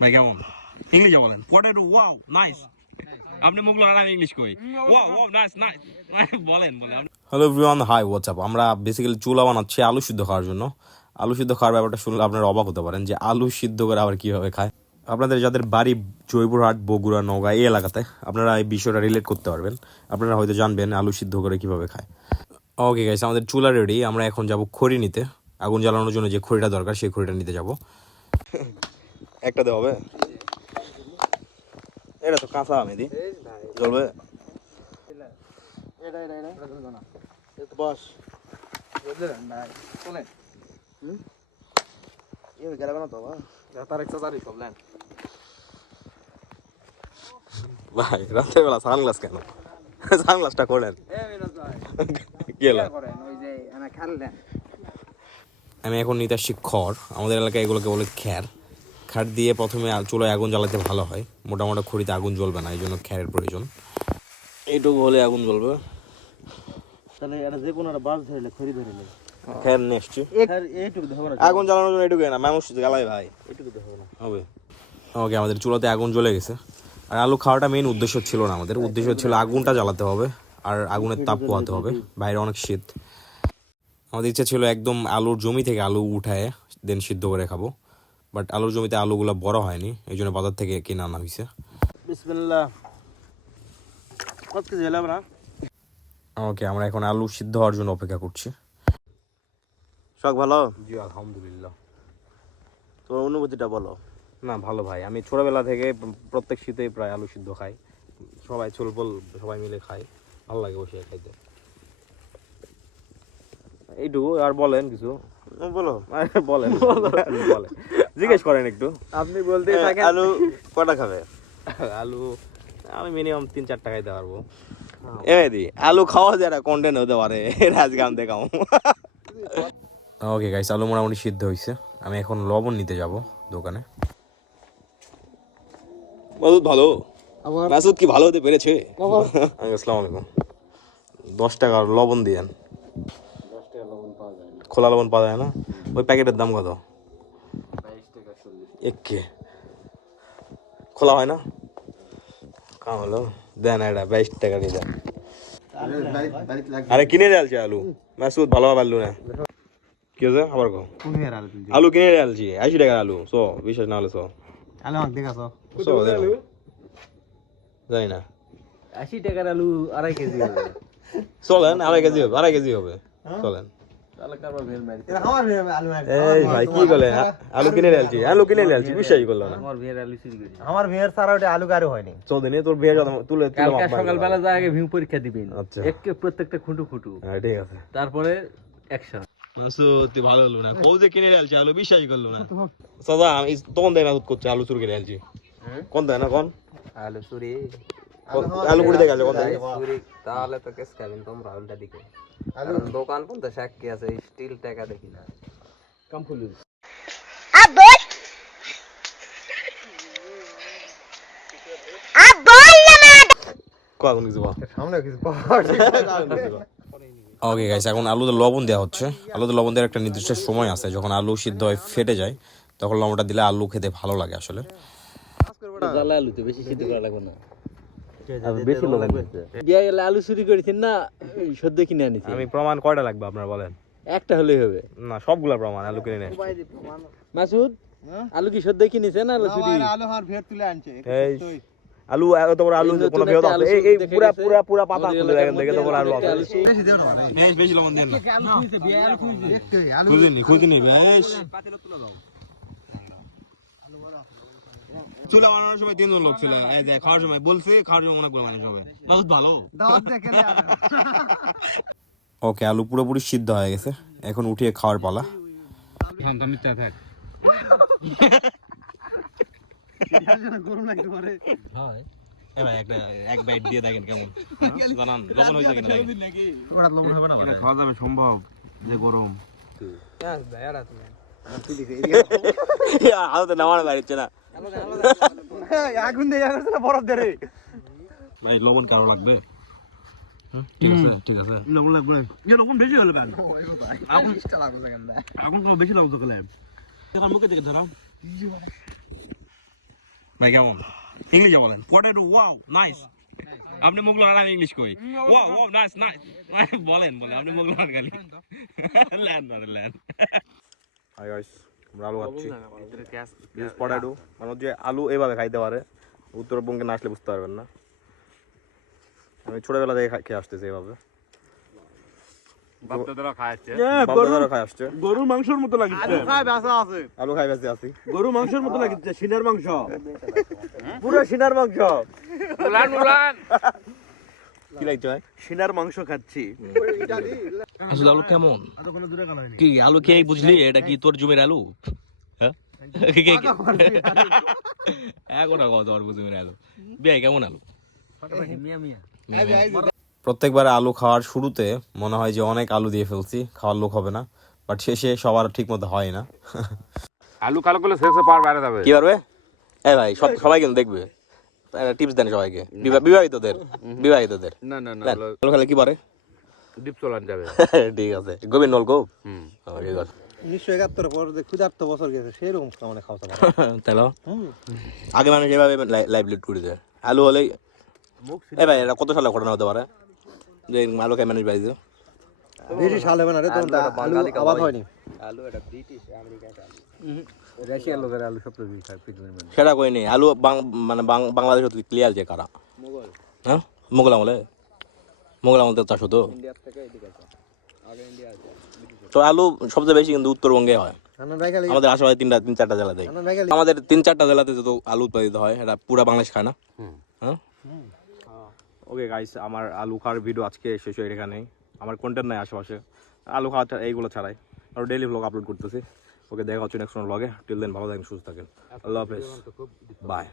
ভাই কেমন ইংলিশে বলেন পটেটো ওয়াও নাইস আপনি মুখলো আর আমি ইংলিশ কই ওয়াও ওয়াও নাইস নাইস বলেন বলেন হ্যালো এভরিওয়ান হাই হোয়াটসঅ্যাপ আমরা বেসিক্যালি চুলা বানাচ্ছি আলু সিদ্ধ খাওয়ার জন্য আলু সিদ্ধ খাওয়ার ব্যাপারটা শুনলে আপনারা অবাক হতে পারেন যে আলু সিদ্ধ করে আবার কীভাবে খায় আপনাদের যাদের বাড়ি জয়পুরহাট বগুড়া নওগাঁ এই এলাকাতে আপনারা এই বিষয়টা রিলেট করতে পারবেন আপনারা হয়তো জানবেন আলু সিদ্ধ করে কীভাবে খায় ওকে গাইস আমাদের চুলা রেডি আমরা এখন যাব খড়ি নিতে আগুন জ্বালানোর জন্য যে খড়িটা দরকার সেই খড়িটা নিতে যাব একটা দেওয়া হবে এটা তো কাঁচা মেদি জ্বলবে বস ভাই রাতের বেলা সানগ্লাস কেন সানগ্লাসটা খোলেন আমি এখন নিতে আসছি খড় আমাদের এলাকায় এগুলোকে বলে খ্যার খ্যার দিয়ে প্রথমে চুলায় আগুন জ্বালাতে ভালো হয় মোটামোটা খড়িতে আগুন জ্বলবে না এই জন্য খ্যারের প্রয়োজন এইটুকু হলে আগুন জ্বলবে তাহলে এটা যে কোনো একটা বাস ধরলে খড়ি ধরলে খ্যার নিয়ে এসছি এইটুকু হবে না আগুন জ্বালানোর জন্য এইটুকু না মানুষ জ্বালায় ভাই এইটুকু হবে না হবে ওকে আমাদের চুলাতে আগুন জ্বলে গেছে আর আলু খাওয়াটা মেইন উদ্দেশ্য ছিল না আমাদের উদ্দেশ্য ছিল আগুনটা জ্বালাতে হবে আর আগুনের তাপ পোহাতে হবে বাইরে অনেক শীত আমাদের ইচ্ছা ছিল একদম আলুর জমি থেকে আলু উঠায় দেন সিদ্ধ করে খাবো বাট আলুর জমিতে আলুগুলো বড় হয়নি এই জন্য বাজার থেকে কিনে আনা হয়েছে বিসমিল্লাহ কত কেজি হলাম না ওকে আমরা এখন আলু সিদ্ধ হওয়ার জন্য অপেক্ষা করছি শখ ভালো জি আলহামদুলিল্লাহ তোর অনুভূতিটা বলো না ভালো ভাই আমি ছোটবেলা থেকে প্রত্যেক শীতেই প্রায় আলু সিদ্ধ খাই সবাই চুলবল সবাই মিলে খাই ভালো লাগে বসে খাইতে এইটুকু আর বলেন কিছু বলো বলেন বলেন জিজ্ঞেস করেন একটু আপনি বলতেই থাকেন আলু কটা খাবে আলু আমি মিনিমাম 3-4 টাকায় দিতে পারবো এমনি আলু খাওয়া যায় না কন্টেন্ট হতে পারে আজকে আমি দেখাও ওকে গাইস আলু মোটামুটি সিদ্ধ হয়েছে আমি এখন লবণ নিতে যাব দোকানে মাসুদ ভালো মাসুদ কি ভালো হতে পেরেছে আসসালামু আলাইকুম 10 টাকার লবণ দিয়েন 10 টাকা লবণ পাওয়া যায় না খোলা লবণ পাওয়া যায় না ওই প্যাকেটের দাম কত 22 টাকা 40 একে খোলা হয় না কাম হলো দেন এটা 22 টাকা দিয়ে দেন আরে কিনে রেলছি আলু মাসুদ ভালোভাবে আলু না কি হয়েছে আবার কো আলু কিনে রেলছি 80 টাকার আলু সো বিশ্বাস না হলে সো আলু আমাকে দেখাছো আলু জানি না 80 টাকার আলু 2.5 কেজি হবে চলেন 2.5 কেজি হবে চলেন এই ভাই কি বলে আলু কিনে রেলছি বিশ্বাসই করলো না আমার ভিউয়ার ছাড়া ওটা আলু কারো হয়নি চৌদিনে তোর ভিউয়ার তুলে কালকে সকালবেলা যা আগে ভিউ পরীক্ষা দিবেন আচ্ছা একে প্রত্যেকটা খুঁটু হ্যাঁ ঠিক আছে তারপরে অ্যাকশন মাসুদ ভালো হলো না কও যে কিনে রেলছি আলু বিশ্বাসই করলো না সাদা আমি তখন দেয় মাসুদ করছে আলু চুরি করে রেলছি কোন দেয় না কোন আলু চুরি আলু পুরি দেখে কোন দেয় চুরি তাহলে তো কেস খাবেন তোমরা উল্টা দিকে দোকান পর্যন্ত সাক্ষী আছে স্টিল টাকা দেখি না কাম ফুল ওকে গাইস এখন আলুতে লবণ দেওয়া হচ্ছে আলুতে লবণ দেওয়ার একটা নির্দিষ্ট সময় আছে যখন আলু সিদ্ধ হয়ে ফেটে যায় তখন লবণটা দিলে আলু খেতে ভালো লাগে আসলে জ্বালা আলুতে বেশি সিদ্ধ করা লাগবে না বেশি লবণ দিয়া গেলে আলু চুরি করেছেন না সদ্য কিনে আনিছি আমি প্রমাণ কয়টা লাগবে আপনার বলেন একটা হলেই হবে না সবগুলা প্রমাণ আলু কিনে নেন মাসুদ আলু কি সদ্য কিনেছেন না আলু চুরি আলু আর ভেট তুলে আনছে এই আলু এত বড় আলু কোনো ভেদ আছে এই পুরা পাতা খুলে দেখেন দেখে তো বড় আলু আছে বেশি দেও না বেশ বেশি লবণ দেন খুঁজিনি বেশ চুলা বানানোর সময় 3 জন লোক ছিল এই যে খাওয়ার সময় বলছি খাওয়ার সময় অনেকগুলো মানুষ হবে বহুত ভালো দাওয়াত দেখে ওকে আলু পুরোপুরি সিদ্ধ হয়ে গেছে এখন উঠিয়ে খাওয়ার পালা ঠান্ডা নিতে থাক গরম লাগতে পারে হ্যাঁ এই ভাই এক বাইট দিয়ে দেখেন কেমন জানান লবণ হইছে কিনা নাকি ওটা লবণ হবে না এটা খাওয়া যাবে সম্ভব যে গরম কাজ দাঁড়া তুমি আলো নামার বাইরে না আগুন দিয়ে যাচ্ছে না বরফ দে রে ভাই লবণ কারো লাগবে ঠিক আছে লবণ লাগবে লবণ বেশি হলো ভাই আগুন কম বেশি লাগবে ভাই কেমন ইংলিশে বলেন পটেটো ওয়াও নাইস আপনি মোগলো আর আমি ইংলিশ কই ওয়াও ওয়াও নাইস নাইস বলেন বলেন আপনি মোগলো আর গালি ল্যান্ড না ল্যান্ড হাই গাইস আমরা আলু খাচ্ছি দিস পটেটো মানে যে আলু এভাবে খাইতে পারে উত্তরবঙ্গে না আসলে বুঝতে পারবেন না আমি ছোটবেলা থেকে খেয়ে আসতেছি এভাবে বাপদাদারা খায় আসছে গরুর মাংসের মতো লাগছে আলু খাই বেঁচে আছি গরু মাংসের মতো লাগছে সিনার মাংস পুরো সিনার মাংস কি লাগছে ভাই সিনার মাংস খাচ্ছি আসলে আলু কেমন কি আলু খেয়ে বুঝলি এটা কি তোর জমির আলু হ্যাঁ এখন তোর জমির আলু বিয়ে কেমন আলু প্রত্যেকবার আলু খাওয়ার শুরুতে মনে হয় যে অনেক আলু দিয়ে ফেলছি খাওয়ার লোক হবে না বাট শেষে সবার ঠিক মতো হয় না আলু কালো করলে শেষে পার বাইরে যাবে কি পারবে ভাই সবাই কিন্তু দেখবে টিপস দেন সবাইকে বিবাহিতদের না না না আলু খেলে কি পারে ডিপ চলান যাবে ঠিক আছে গোবিন্দ নলকূপ ঠিক আছে 1971 পর যে ক্ষুধার্ত বছর গেছে সেরকম মানে খাওয়া পারে তাহলে আগে মানুষ এভাবে লাইভলিহুড করে দেয় আলু হলেই ভাই এটা কত সালে ঘটনা হতে পারে যে আলু খাই মানুষ বাড়িতে বেশি সাল হবে না রে তখন আলু আবাদ হয়নি রাশিয়ার লোকের আলু সবচেয়ে বেশি খায় পৃথিবীর মধ্যে সেটা কই নেই আলু মানে বাংলাদেশ ক্লিয়ার যে কারা হ্যাঁ মোগল আমল চাষ হতো তো আলু সবচেয়ে বেশি কিন্তু উত্তরবঙ্গে হয় আমাদের আশেপাশে তিন চারটা জেলাতে আমাদের 3-4টা জেলাতে যত আলু উৎপাদিত হয় এটা পুরা বাংলাদেশ খায় না হ্যাঁ ওকে গাইস আমার আলু খাওয়ার ভিডিও আজকে শেষ হয়ে এখানে আমার কন্টেন্ট নাই আশেপাশে আলু খাওয়া এইগুলো ছাড়াই আর ডেইলি ভ্লগ আপলোড করতেছি ওকে দেখা হচ্ছে নেক্সট ব্লগে টিল দেন ভালো থাকেন সুস্থ থাকেন আল্লাহ হাফেজ বাই